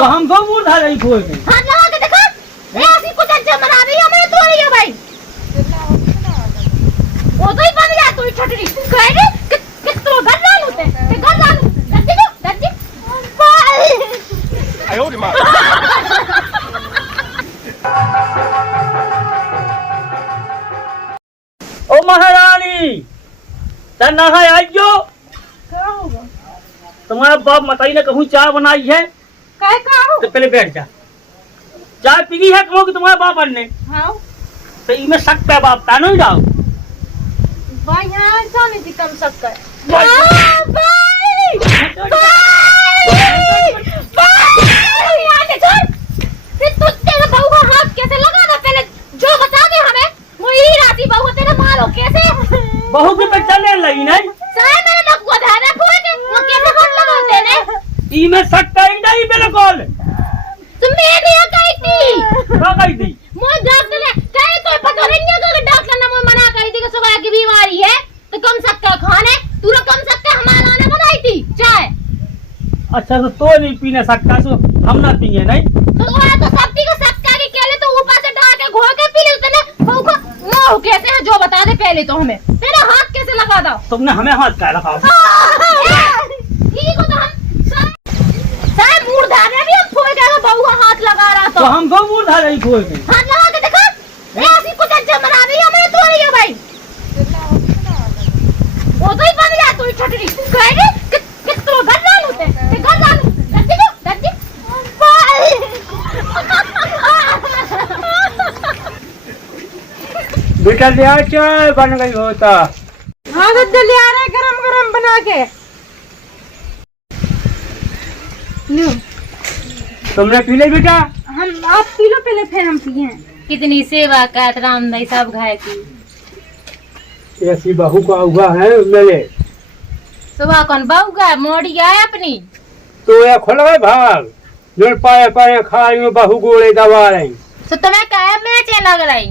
तो हम दो मूड था रही खोए के हाथ लगा के देखा ए ऐसी कुछ अच्छा मना रही है मैं तो रही है भाई वो तो ही बन गया तू छटरी कह रे कि तो घर डाल होते ते घर डाल दर्जी आयो रे मां ओ महारानी तना है आइयो क्या होगा तुम्हारा बाप मताई ने कहूँ चाय बनाई है काय का हो तो पहले बैठ जा चाय पी है कहूँ कि तुम्हारे बाप ने हां तो इनमें शक पे बाप तानो ही डाल भाई यहां जाने की कम सकता है भाई! बहू के पे चले लगी नहीं इनमें शक का नहीं बिल्कुल क्या कही थी बीमारी है तो कम सकता खाने तू कम सकता हमारा ने बनाई थी चाय अच्छा तो नहीं पीने सकता तो हम ना पिए नहीं तो सब्जी का सक्का के केले तो ऊपर से डाल के घोल के पी लेते ना वो कैसे है जो बता दे पहले तो हमें तेरा हाथ कैसे लगा दो तुमने हमें हाथ क्या लगाओ ये को तो हम सारे मूड धारे भी हम खोल के बहू का हाथ लगा रहा तो हम दो मूड था रही खोए के हाथ लगा के देखा ऐसी कुछ अच्छा बना रही है मैं तो रही है भाई वो तो ही बन गया तू छटरी कह रे कि तो घर डाल होते ते घर डाल दर्जी बेटा ले आ चाय बन गई होता हाँ तो ले आ रहे गरम गरम बना के लो तुमने पी ले बेटा हम आप पी लो पहले फिर हम पिए कितनी सेवा का रामदाई सब घाय की ऐसी बहू का हुआ है मेरे सुबह कौन बहू का मोड़ी आए अपनी तो ये खुल गए भाग जो पाए पाए खाई में बहू गोले दबा रही तो तुम्हें कहे मैचे लग रही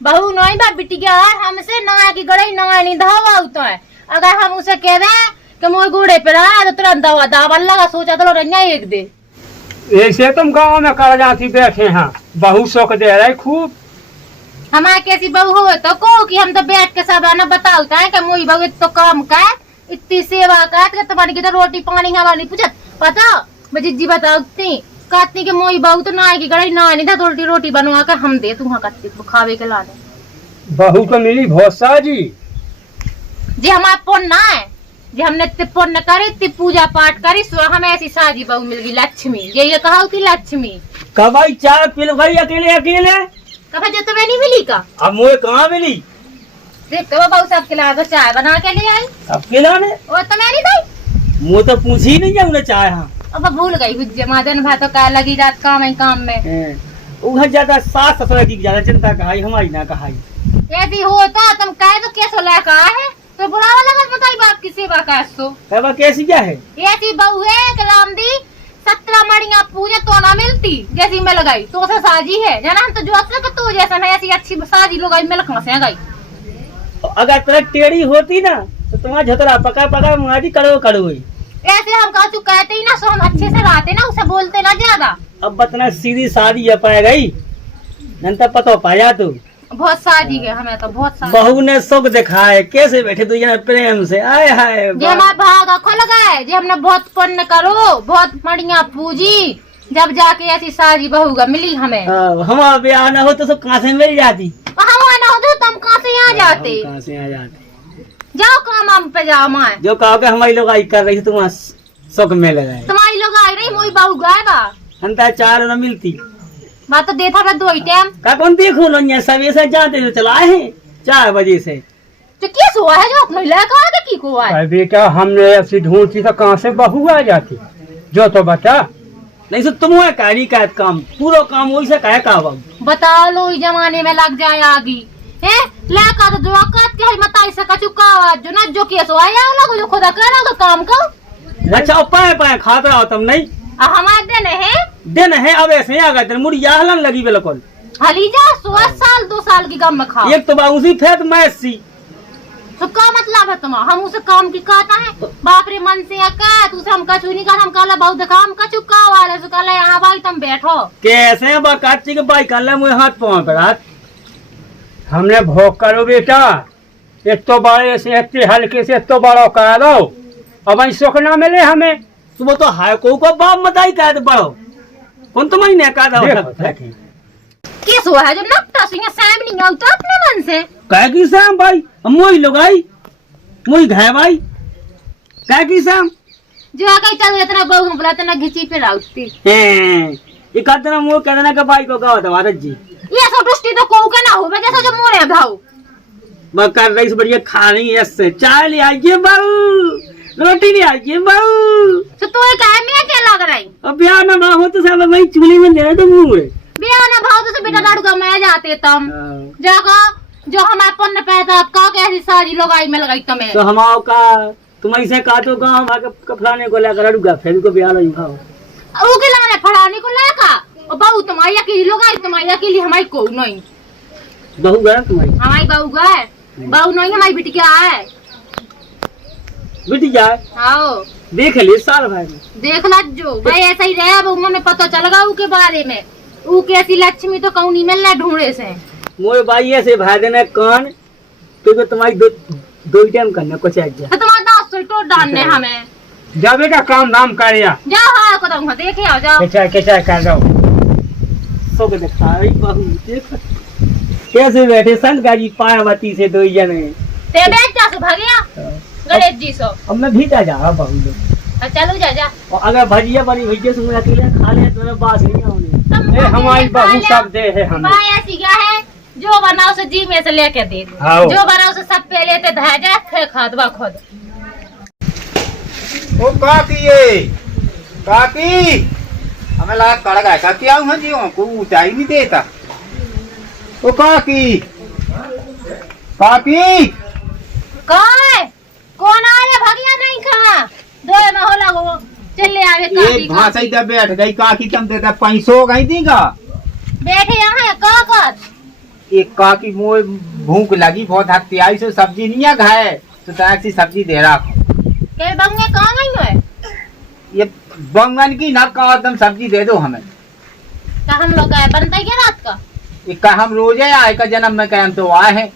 बहू नहीं बा बिटिया हमसे ना की गड़ई ना नहीं धावा होता है अगर हम उसे कह दें कि मोर घोड़े पे रहा तो तुरंत दवा दावल लगा सोचा तो रंजा एक दे ऐसे तुम गांव में कर जाती बैठे हैं बहू शौक दे रहे खूब हमारे कैसी बहू हो तो कहो कि हम तो बैठ के सब आना बताओ कि मोई बहू तो काम का इतनी सेवा का तुम्हारी की तो रोटी पानी हमारी पूछत पता बजिजी बताओ काटनी के मोई बहू तो ना की गड़ी ना नहीं था रोटी रोटी बनवा कर हम दे तुम कटती खावे के लाने बहू तो मिली बहुत साजी जी हमारा पुण्य है जी हमने पुण्य करी इतनी पूजा पाठ करी सो हमें ऐसी साजी बहू मिल गई लक्ष्मी ये कहा थी लक्ष्मी कब आई चाय पी भाई अकेले अकेले कहा जो तुम्हें नहीं मिली का अब मुझे कहाँ मिली देख तो बहू सबके ला तो चाय बना के ले आई सबके लाने और तो मैं नहीं दी मुँह तो पूछी नहीं है उन्हें चाय हाँ अब भूल गई हुज्जे मादन भाई तो क्या लगी रात काम में उधर ज्यादा सास ससुर की ज्यादा चिंता कहाई हमारी ना कहाई यदि होता तुम कहे तो कैसे लेकर आए तो बुलावा लगा बताई बाप की सेवा का सो कैसी क्या है ऐसी बहू है कलाम दी 17 मड़िया पूजे तो ना मिलती जैसी मैं लगाई तो से साजी है जाना हम तो जो असर तो जैसा ना ऐसी अच्छी साजी लगाई मिल कहां से गई अगर तुम टेढ़ी होती ना तो तुम्हारा झतरा पका पका मारी कड़ो ऐसे हम कहा तू कहते ही ना सो हम अच्छे से रहते ना उसे बोलते ना ज्यादा अब बतना सीधी शादी पाए गई नंतर पता पाया तू बहुत साजी गए हमें तो बहुत साजी बहू ने सुख दिखाए कैसे बैठे तू यहाँ प्रेम से आए हाय जी हमारा भागा खुल गए जी हमने बहुत पुण्य करो बहुत मड़िया पूजी जब जाके ऐसी साजी बहू का मिली हमें हमारा ब्याह न हो तो सब कहाँ से मिल जाती हमारा ना हो तो तुम कहाँ से यहाँ जाते कहाँ से आ जाते जाओ काम पे जाओ माँ जो कहोगे हमारी लोग आई कर रही थी तुम्हारा सुख में लगाए तुम्हारी लोग आ रही मोई बहू गायबा अंता चार न मिलती बात तो देखा मैं 2 टाइम का कौन देखो न सब ऐसे जाते तो चलाए हैं 4 बजे से तो किस हुआ है जो अपने लड़का आगे की हुआ है बेटा हमने ऐसी ढूंढती तो कहाँ से बहू आ जाती जो तो बता नहीं तो तुम कारी का काम पूरा काम वही से कहे का बता लो इस जमाने में लग जाए आगी है लड़का तो जो औकात के मताई से कचुका जो ना जो केस आया लगो जो खुदा करा तो काम का अच्छा पाए पाए खाता हो तुम नहीं हमारे दिन है अब ऐसे आ गए मुड़ी आहलन लगी बिल्कुल हली जा 16 साल 2 साल की गम में खा एक तो बाबूसी फेत मैसी तो का मतलब है तुम्हारा? हम उसे काम की कहता है बाप रे मन से का तुसे हम कछु नहीं कर हम काला बहुत काम का चुका वाले से काला यहाँ भाई तुम बैठो कैसे बकाची के भाई कल मुझे हाथ पाँव पे रात हमने भोग करो बेटा एक तो बड़े से इतने हल्के से तो बड़ा करा दो अब वही सुख ना मिले हमें। सुबह तो हाय को बाप मताई कह दे बड़ो कौन तो महीने का दो किस हुआ है जो नकटा सिंह सैम नहीं आता अपने मन से कह की शाम भाई मोई लगाई मोई घाय भाई कह की शाम जो कहीं चल इतना बहु हम बुलाते ना घिची पे राउती ये कहते ना मोह कहते ना कि भाई को कहा था भारत जी ये सब दृष्टि तो को के ना हो मैं जैसा जो मोरे भाव मैं कर रही बढ़िया खा रही है इससे चाय ले आइए बहू रोटी ले आइए बहू तो तू क्या मैं क्या लग रही अब ब्याह ना भाव हो तो सब वही चूल्हे में दे रहे तो मुँह में बिया ना भाव तो बेटा लड़का मैं जाते तुम जाको जो हम अपन पैदा आपका कैसी सारी लोग आई में लगाई तुम्हें तो हम आओ का तुम ऐसे काटो गाँव भाग फलाने को लेकर अड़ूगा फिर को ब्याह लगी खाओ वो के लाने फड़ाने को लेका और बहू तुम्हारी अकेली लोग आई तुम्हारी अकेली हमारी को नहीं बहू गया तुम्हारी हमारी बहू गए बहू नहीं हमारी बिटिया है बिटी जाए आओ देख ले साल भाई देख ला जो भाई ऐसा ही रहा बहू में पता चल गया उसके बारे में वो कैसी लक्ष्मी तो कहीं नहीं मिलना ढूंढे से मोए भाई ऐसे भाई देना कान क्योंकि तुम्हारी दो टाइम करना कुछ आज तो तुम्हारा दास तो टोट डालने हमें जा बेटा काम धाम कर या जाओ हाँ को तुम देखे आओ जाओ कैसा कर दो सो के देखा रही बहू देख कैसे बैठे संत गाजी पार्वती से दो जने ते बैठ जा से भागिया गणेश जी सो अब मैं भीतर जा रहा बहू लोग चलो जा जा और अगर भजिया बनी भैया से मुझे अकेले खा ले तो बात नहीं होने हमारी बहू सब दे है हमें भाई ऐसी क्या है जो बनाओ से जी में से लेके दे दो आओ। जो बनाओ से सब पे लेते धाजा खे खादवा खुद ओ काकी ये काकी हमें लगा कड़ गया था क्या हूँ जी को ऊंचाई नहीं देता ओ काकी काकी कौन आया भगिया नहीं कहा दो में हो लगो चले आवे काकी एक भाषा इधर बैठ गई काकी तुम देता पैसों गई थी का बैठे यहाँ का कर एक काकी मोए भूख लगी बहुत हकती आई सो सब्जी नहीं है खाए तो ताक सी सब्जी दे रहा के बंगे कहाँ गई है ये बैंगन की ना का तुम सब्जी दे दो हमें का हम लोग आए बनता है क्या रात का एक का हम रोजे आए का जन्म में कहम तो आए हैं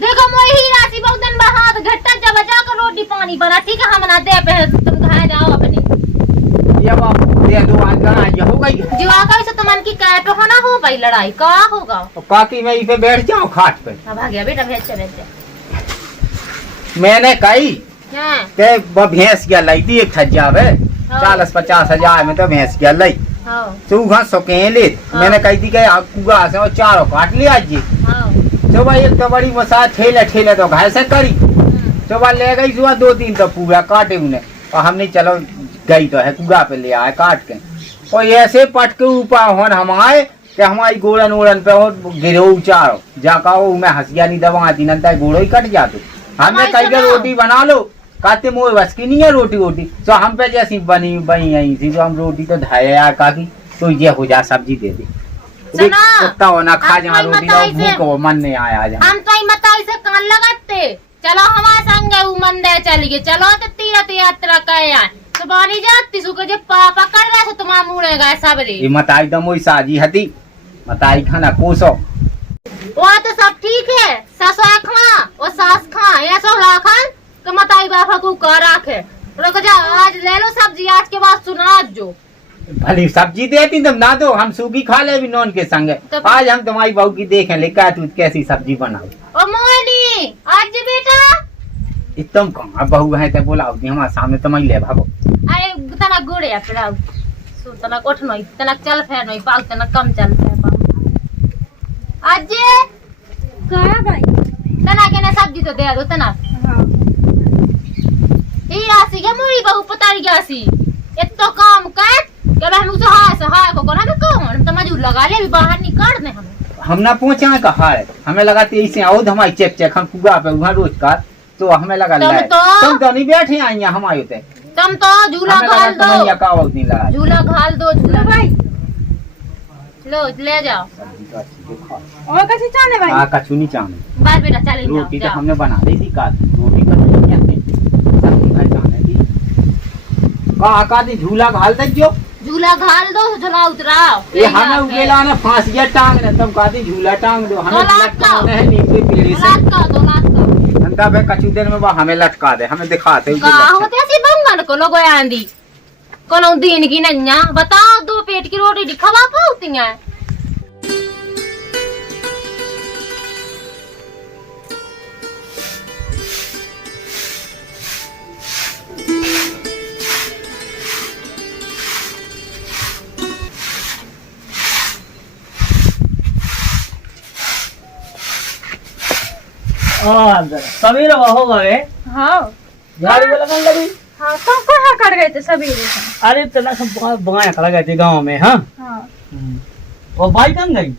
देखो मोई ही राशि बहुत दिन बाद घट्टा जब जा कर रोटी पानी बना ठीक है हम ना दे पे तुम खाए जाओ अपनी ये बाप दे दो आज का आज हो गई जो आकर से तुमन की कै पे होना हो भाई लड़ाई का होगा तो काकी मैं इसे बैठ जाऊं खाट पे अब आ गया बेटा भेज मैंने कही हां ते भैंस क्या लाई थी एक छज्जा में 40-50 में तो भैंस क्या लाई हां सुहा सकेले मैंने कही थी कि कुआ से और चारों काट लिया आज जी हां तो भाई एक तो बड़ी मसा ठेले तो घाय से करी तो भाई ले गई सुबह 2-3 तो पूरा काटे उन्हें और हमने चलो गई तो है कुआ पे ले आए काट के और ऐसे पट के ऊपर होन हम आए कि हमारी गोड़न ओड़न पे और गिरो चारो जाका वो मैं हंसिया नहीं दवा दी नंता गोड़ो ही कट जाते हमने कही के रोटी बना लो कहते मोए बस की नहीं है रोटी वोटी तो हम पे जैसी बनी आई थी तो हम रोटी तो धाया यार काकी तो ये हो जा सब्जी दे दे कुत्ता होना खा जहाँ रोटी का भूख मन नहीं आया आज हम तो मताई से कान लगाते चलो हमारे संग मंदिर चल गए चलो तो तीर्थ यात्रा कर आए तो बानी जाती सुके जो पापा कर रहे थे तुम मुड़े गए सब रे ये मताई तो मोई साजी हती मताई खाना कोसो वो तो सब ठीक है ससुर खा और सास खा ये सब राखन तो मताई बापा को कर रखे रुक जा आज ले लो सब्जी आज के बाद सुना जो भली सब्जी देती तुम ना दो हम सूखी खा ले भी नॉन के संग आज हम तुम्हारी बहू की देखें लेकर तू कैसी सब्जी बनाओ ओ मोनी आज बेटा तुम कहाँ बहू है तो बोला हमारे सामने तुम ले भागो अरे तना गुड़े है फिर सो तना उठ नहीं तना चल फेर नहीं पाल तना कम चल फेर पाल आज कहा भाई तना के ना सब्जी तो दे दो तना हाँ ई राशि के मुड़ी बहु पतारी गयासी इतो काम कर के हम उसे हाय को कोना में कौन हम तो मजूर लगा ले भी बाहर निकाल दे हम ना पहुंचा कहा है हमें लगा ऐसे आओ हमारी चेक हम कुआ पे वहाँ रोज का तो हमें लगा तुम तो नहीं बैठे आई हम आये थे तुम तो झूला घाल दो झूला घाल दो झूला भाई लो ले जाओ और कैसे चाहने भाई कछु नहीं चाहने बात बेटा चले रोटी तो जाओ हमने बना दी थी का रोटी का दी झूला घाल दे जो झूला घाल दो झूला उतराओ ये हमें उकेला ने फांसिया टांग ने तब का दी झूला टांग दो हमें लटका है नीम के पेड़ से लटका दो लटका घंटा पे कछु देर में वो हमें लटका दे हमें दिखाते का होते ऐसी बंगन को लोगो आंदी कोनो दिन की नन्या बताओ 2 पेट की रोटी दिखावा पाउती है सवेरे हो गए हाँ झाड़ी में लगन लगी। हाँ तुम कहाँ कर गए थे सवेरे से? अरे तेरा सब बगाया खड़ा गए थे गाँव में। हाँ हाँ वो भाई कहाँ गई?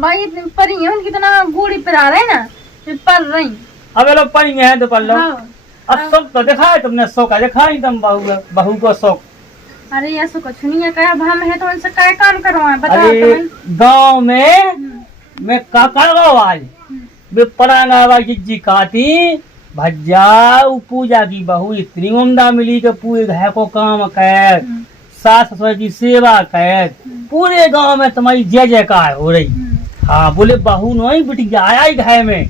भाई परी है उनकी तना बूढ़ी पर आ रहे ना फिर पढ़ रही। अब ये लोग पढ़ी हैं तो पढ़ लो। हाँ। अब सब तो देखा है तुमने शौक है देखा है तुम बहू को शौक। अरे ऐसा कुछ नहीं है क्या हम है तो उनसे क्या काम करवाए बताओ अरे तुम्हें। गाँव में मैं का करवाओ आज वे पराना जी खाती भज्जा पूजा की बहू इतनी उम्दा मिली कि पूरे घर को काम कर सास ससुर की सेवा कर पूरे गांव में तुम्हारी जय जयकार हो रही। हाँ बोले बहू नहीं बिटिया आया ही घर में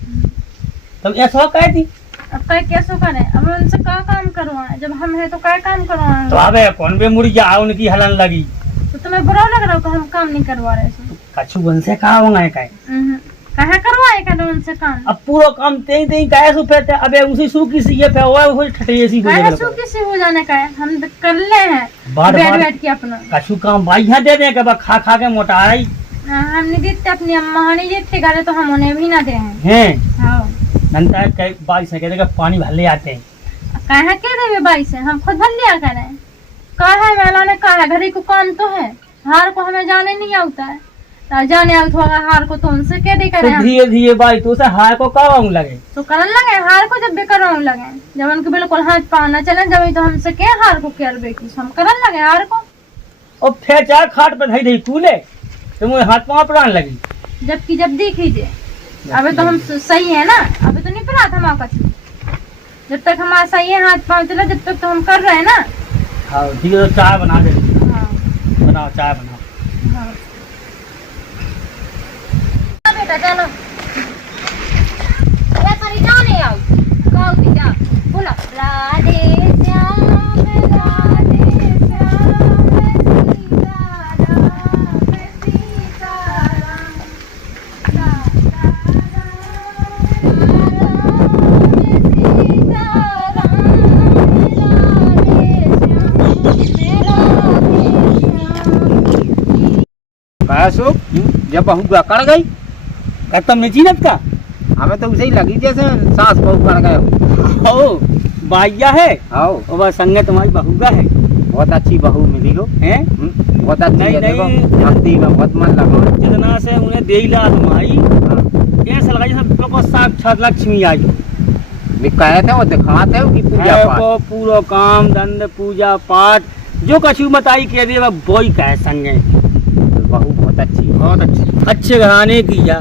तुम ऐसा कह दी। अब क्या कैसे करे अब उनसे क्या काम करवाए जब हम है तो क्या काम करवाए। तो अब कौन भी मुर्गिया उनकी हलन लगी तो तुम्हें बुरा लग रहा हो कि हम काम नहीं करवा रहे थे। कछु उनसे कहा होगा कहाँ करवाए क्या उनसे काम। अब पूरा काम तेई तेई कैसे सुफेते अबे उसी सू किसी ये पे हुआ उसी ठठे सी हो काहे जाए सू किसी हो जाने का है हम तो कर ले हैं बार बैठ बार बैठ के अपना। कछु काम भाई यहाँ दे दे के बा खा खा के मोटाई हम नहीं देते अपनी अम्मा नहीं देते गाले तो हम उन्हें भी ना दे हैं। हाँ नंता कई बाई से कहते कि पानी भर ले आते हैं। कहा के देवे बाई से हम खुद भर लिया करें। कहा है मेला ने कहा घड़ी को काम तो है हार को हमें जाने नहीं आता है जाने आउत होगा हार को तो उनसे क्या दे तो करें। धीरे धीरे बाई तो उसे हार को कराऊं लगे तो करने लगे हार को जब भी कराऊं लगे जब उनके बिल्कुल हाथ पाँव न चले जब तो हमसे क्या हार को क्या बेकी हम करने लगे हार को। और फिर चार खाट पर धई कूले तो मुझे हाथ पाँव प्राण लगी जबकि जब देखिए अभी तो हम सही है ना अभी तो नहीं पड़ा था हमारा कुछ जब तक हमारा सही है हाथ पाँव चला जब तक तो हम कर रहे हैं ना। हाँ ठीक है तो चाय बना दे हाँ बनाओ चाय बनाओ। हाँ बेटा चलो ये करी जाने आओ गाओ दी जा बोला राधे श्याम सुख जब बहू कर गई खत्म नहीं जीनत का हमें तो उसे ही लगी जैसे सास बहू कर गए ओ बाइया है आओ और वह संगे तुम्हारी बहू का है बहुत अच्छी बहू मिली हो हैं बहुत अच्छी नहीं, है देखो नहीं। भक्ति में बहुत मन लगा जितना से उन्हें दे ला तुम्हारी ऐसा लगा जैसे बिल्कुल साक्षात लक्ष्मी आई भी कहते हो दिखाते हो कि पूजा है पाठ वो पूरा काम धंध पूजा पाठ जो कछु बताई कह दे बोई कहे संगे बहू बहुत अच्छी है। बहुत अच्छे घराने की या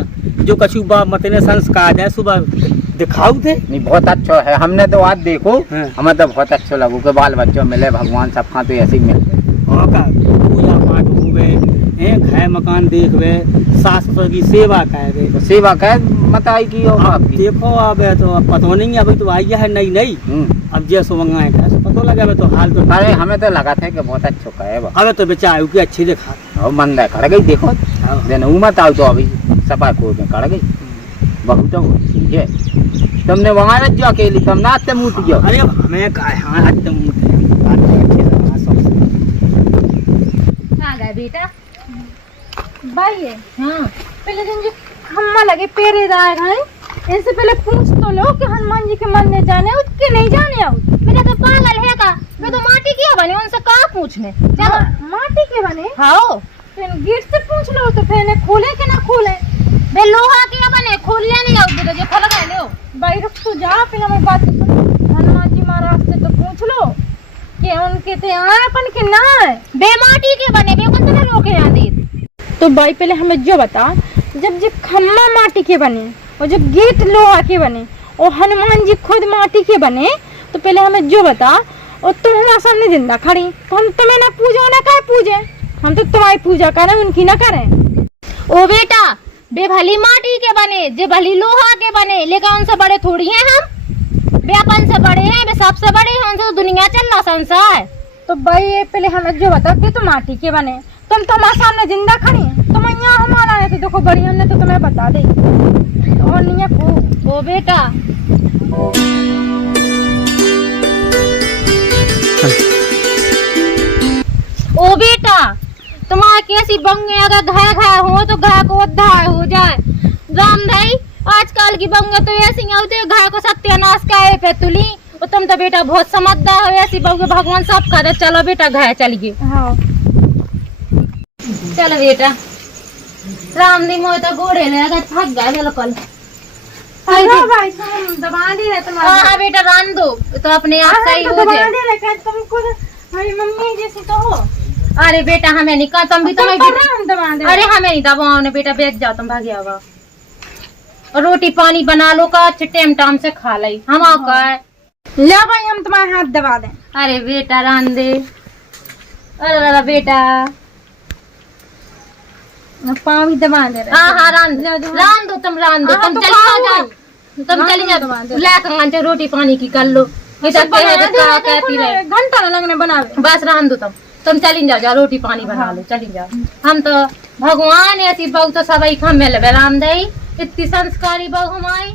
जो कछु बाप मतने संस्कार है सुबह दिखाऊ थे नहीं बहुत अच्छा है हमने तो आज देखो हाँ। हमें तो बहुत अच्छा लगू के बाल बच्चों मिले भगवान सबका तो ऐसे ही मिलते और का पूजा पाठ हुए हैं घर मकान देखवे सास ससुर की सेवा करे तो सेवा कह मत आई की हो अब आपकी देखो अब तो अब पता नहीं अभी तो आई है नहीं नहीं अब जैसो मंगाए का पता लगे तो हाल तो अरे हमें तो लगा था कि बहुत अच्छा कहे अब तो बेचारे की अच्छी दिखा और मन है कर गई देखो जन मत आओ तो अभी सफा खोल में कर गई बहू तो ठीक है तुमने वहाँ रख जो अकेली तुम ना आते मुँह जो अरे हमें कहा आ गए बेटा भाई है हाँ पहले दिन जो खम्मा लगे पेरे दाए हैं इनसे पहले पूछ तो लो कि हनुमान जी के मन में जाने उसके नहीं जाने आओ। मेरा तो पागल है का मैं तो माटी की बने उनसे कहा पूछने चलो माटी के बने हाँ फिर गेट से पूछ लो तो फिर इन्हें खोले कि ना खोले। बे लोहा के बने खोलने नहीं आओ तो जो खोल गए ले भाई रुक तो जा फिर हमें बात सुन हनुमान जी महाराज से तो पूछ लो कि उनके ते अपन के ना है बे माटी के बने बे कौन से रोके यहाँ दे तो भाई पहले हमें जो बता जब जो खम्मा माटी के बने और जब गेट लोहा के बने और हनुमान जी खुद माटी के बने तो पहले हमें जो बता और तुम हमारे सामने जिंदा खड़ी, तो हम तुम्हें ना पूजो ना कहे पूजे, हम तो तुम्हारी पूजा करें उनकी ना करें। ओ बेटा, बे भली माटी के बने, जे भली लोहा के बने, लेकिन उनसे बड़े थोड़ी हैं हम। बे अपन से बड़े हैं, बे सबसे बड़े हैं, उनसे तो दुनिया चल रहा संसार। तो भाई ये पहले हमें जो बताओ कि तुम माटी के बने, तुम तो हमारे सामने जिंदा खड़ी हैं, तुम यहाँ हमारा है तो देखो बड़ी हमने तो तुम्हें बता दी और नहीं है को। ओ बेटा, ओ बेटा, तुम्हारे कैसी बंगे अगर घाय घाय हो तो घाय को उद्धार हो जाए। राम भाई, आजकल की बंगे तो ऐसी होती है, घाय को सत्यानाश काहे पे तुली। और तुम तो बेटा बहुत समझदार हो, ऐसी बंगे भगवान सब करे। चलो बेटा घाय चलिए। हाँ चलो बेटा, राम दी मोह तो घोड़े ले अगर थक गए बिल्कुल। अरे भाई तुम दबा दे रहे तुम्हारे। हाँ बेटा, रान दो तो अपने आप सही हो दबा जाए। दे रहे क्या तुम खुद हमारी मम्मी जैसी तो हो। अरे बेटा हमें नहीं कहा, तुम भी तुम तुम्हें कर रहे हो, हम दबा दे। अरे हमें नहीं दबाओ ने बेटा, बैठ जाओ तुम, भाग जाओ। और रोटी पानी बना लो का, अच्छे टाइम टाइम से खा ली हम आओ का है। ले भाई हम तुम्हारे हाथ दबा दें। अरे बेटा रान दे। अरे बेटा, पाँव भी दबा दे रहे। हाँ हाँ रान दो, रान दो तुम, रान दो हाँ, तुम, तो चली खाओ जाओ, तुम चली जाओ। ला रोटी पानी की कर लो, कहती रहे घंटा न लगने बनावे। बस रान दो तुम चली जाओ, रोटी पानी बना लो, चली जाओ। हम तो भगवान ऐसी बहू तो सभी खा मिल राम दे, इतनी संस्कारी बहू हमारी।